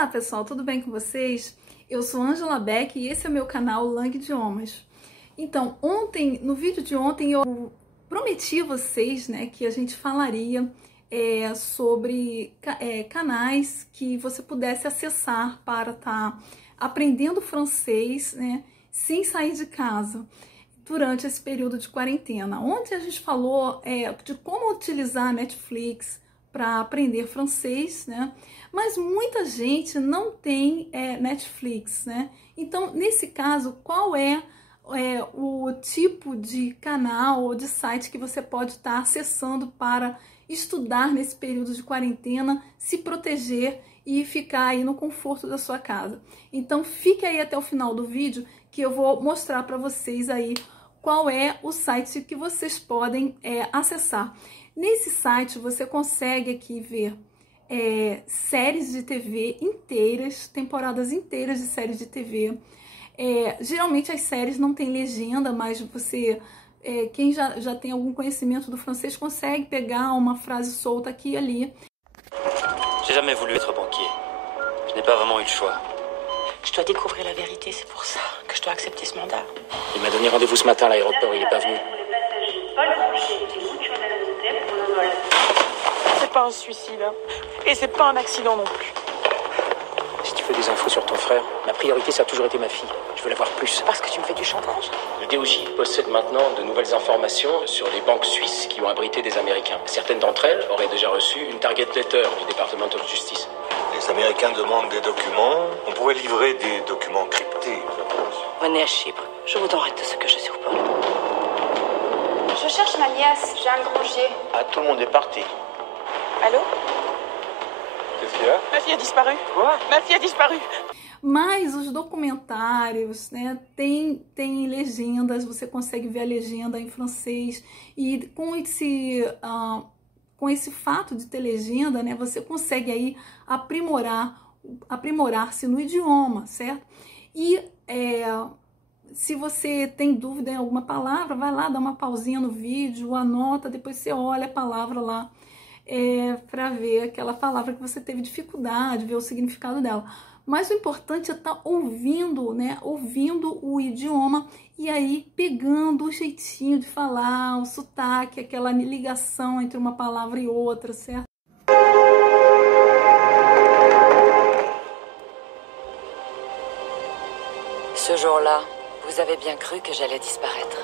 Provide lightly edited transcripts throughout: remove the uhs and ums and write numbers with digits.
Olá pessoal, tudo bem com vocês? Eu sou Angela Beck e esse é o meu canal Lang Idiomas. Então, no vídeo de ontem eu prometi a vocês, né, que a gente falaria sobre canais que você pudesse acessar para estar aprendendo francês, né, sem sair de casa durante esse período de quarentena. Ontem a gente falou de como utilizar a Netflix para aprender francês, né? Mas muita gente não tem Netflix, né? Então, nesse caso, qual é o tipo de canal ou de site que você pode estar acessando para estudar nesse período de quarentena, se proteger e ficar aí no conforto da sua casa? Então, fique aí até o final do vídeo que eu vou mostrar para vocês aí qual é o site que vocês podem acessar. Nesse site você consegue aqui ver séries de TV inteiras, temporadas inteiras de séries de TV. Geralmente as séries não tem legenda, mas você, quem já tem algum conhecimento do francês, consegue pegar uma frase solta aqui e ali. J'ai jamais voulu être banquier. Je n'ai pas vraiment eu le choix. Je dois découvrir la vérité, c'est pour ça que je dois accepter ce mandat. Il m'a donné rendez-vous ce matin à l'aéroport, il n'est pas venu. C'est pas un suicide, hein. Et c'est pas un accident non plus. Si tu veux des infos sur ton frère, ma priorité ça a toujours été ma fille. Je veux la voir plus. Parce que tu me fais du chantage. Le DOJ possède maintenant de nouvelles informations sur les banques suisses qui ont abrité des Américains. Certaines d'entre elles auraient déjà reçu une target letter du Department of Justice. Les Américains demandent des documents. On pourrait livrer des documents cryptés, je pense. Venez à Chypre. Je vous donnerai tout ce que je sais au port. Je cherche ma nièce, Jeanne Grangier. Ah, tout le monde est parti. Allô? Qu'est-ce qu'il y a? Ma fille a disparu. Quoi? Ma fille a disparu. Mas os documentários, né, tem legendas, você consegue ver a legenda em francês, e com esse fato de ter legenda, né, você consegue aí aprimorar-se no idioma, certo? E se você tem dúvida em alguma palavra, vai lá, dá uma pausinha no vídeo, anota, depois você olha a palavra lá para ver aquela palavra que você teve dificuldade, ver o significado dela. Mas o importante é estar ouvindo, né? Ouvindo o idioma e aí pegando o jeitinho de falar, o sotaque, aquela ligação entre uma palavra e outra, certo? Ce jour-là, vous avez bien cru que j'allais disparaître.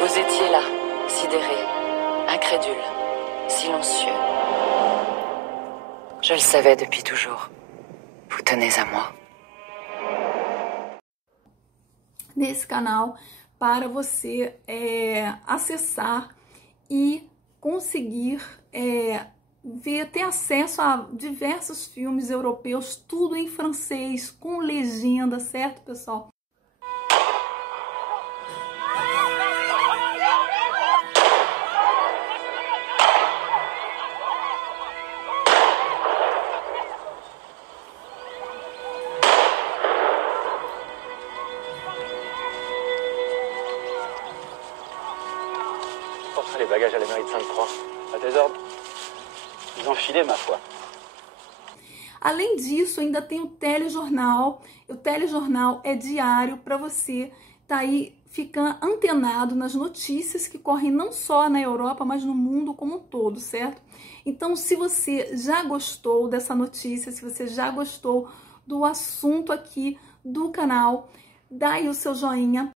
Vous étiez là, sidéré, incrédule, silencieux. Je le savais depuis toujours. Vous tenez à moi. Nesse canal, para você acessar e conseguir ter acesso a diversos filmes europeus, tudo em francês, com legenda, certo, pessoal? Porterai les bagages à la mairie de Sainte-Croix. À tes ordres. Vous enfilez, ma foi. Além disso, ainda tem o telejornal. O telejornal é diário para você estar aí, ficar antenado nas notícias que correm não só na Europa, mas no mundo como um todo, certo? Então, se você já gostou dessa notícia, se você já gostou do assunto aqui do canal, dá aí o seu joinha.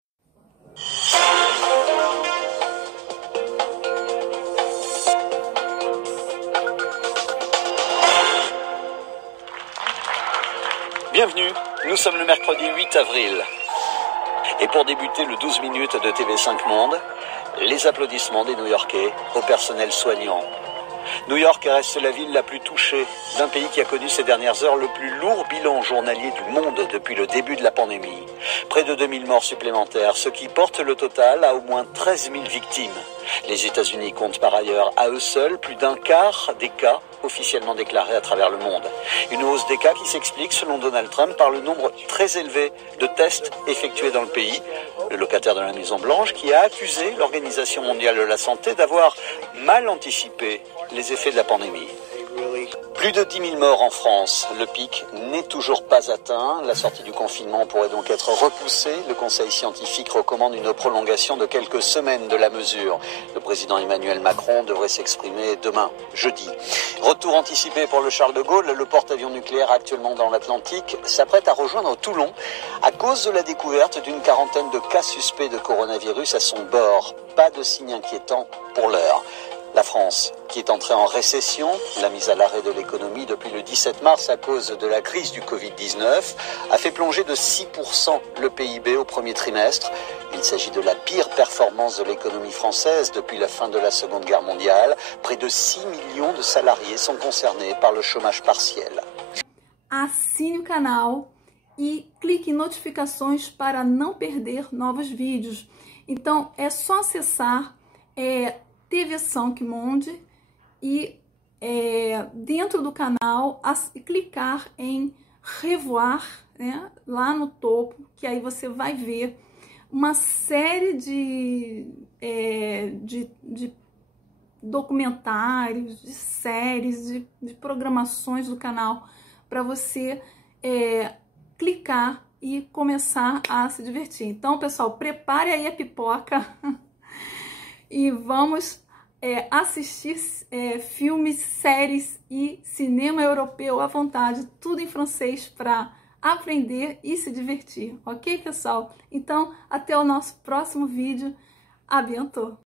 Bienvenue, nous sommes le mercredi 8 avril. Et pour débuter le 12 minutes de TV5 Monde, les applaudissements des New-Yorkais au personnel soignant. New York reste la ville la plus touchée d'un pays qui a connu ces dernières heures le plus lourd bilan journalier du monde depuis le début de la pandémie. Près de 2000 morts supplémentaires, ce qui porte le total à au moins 13 000 victimes. Les États-Unis comptent par ailleurs à eux seuls plus d'un quart des cas officiellement déclarés à travers le monde. Une hausse des cas qui s'explique, selon Donald Trump, par le nombre très élevé de tests effectués dans le pays. Le locataire de la Maison-Blanche qui a accusé l'Organisation mondiale de la santé d'avoir mal anticipé les effets de la pandémie. Plus de 10 000 morts en France. Le pic n'est toujours pas atteint. La sortie du confinement pourrait donc être repoussée. Le Conseil scientifique recommande une prolongation de quelques semaines de la mesure. Le président Emmanuel Macron devrait s'exprimer demain, jeudi. Retour anticipé pour le Charles de Gaulle. Le porte-avions nucléaire actuellement dans l'Atlantique s'apprête à rejoindre Toulon à cause de la découverte d'une quarantaine de cas suspects de coronavirus à son bord. Pas de signe inquiétant pour l'heure. La France, qui est entrée en récession, la mise à l'arrêt de l'économie depuis le 17 mars à cause de la crise du Covid-19, a fait plonger de 6% le PIB au premier trimestre. Il s'agit de la pire performance de l'économie française depuis la fin de la Seconde Guerre mondiale. Près de 6 millions de salariés sont concernés par le chômage partiel. Assine o canal e clique em notificações para não perder novos vídeos. Então, é só acessar TV Sangue Monde e dentro do canal clicar em revoar, né, lá no topo, que aí você vai ver uma série de documentários, de séries, de programações do canal para você clicar e começar a se divertir. Então, pessoal, prepare aí a pipoca e vamos assistir filmes, séries e cinema europeu à vontade, tudo em francês para aprender e se divertir, ok, pessoal? Então, até o nosso próximo vídeo. À bientôt!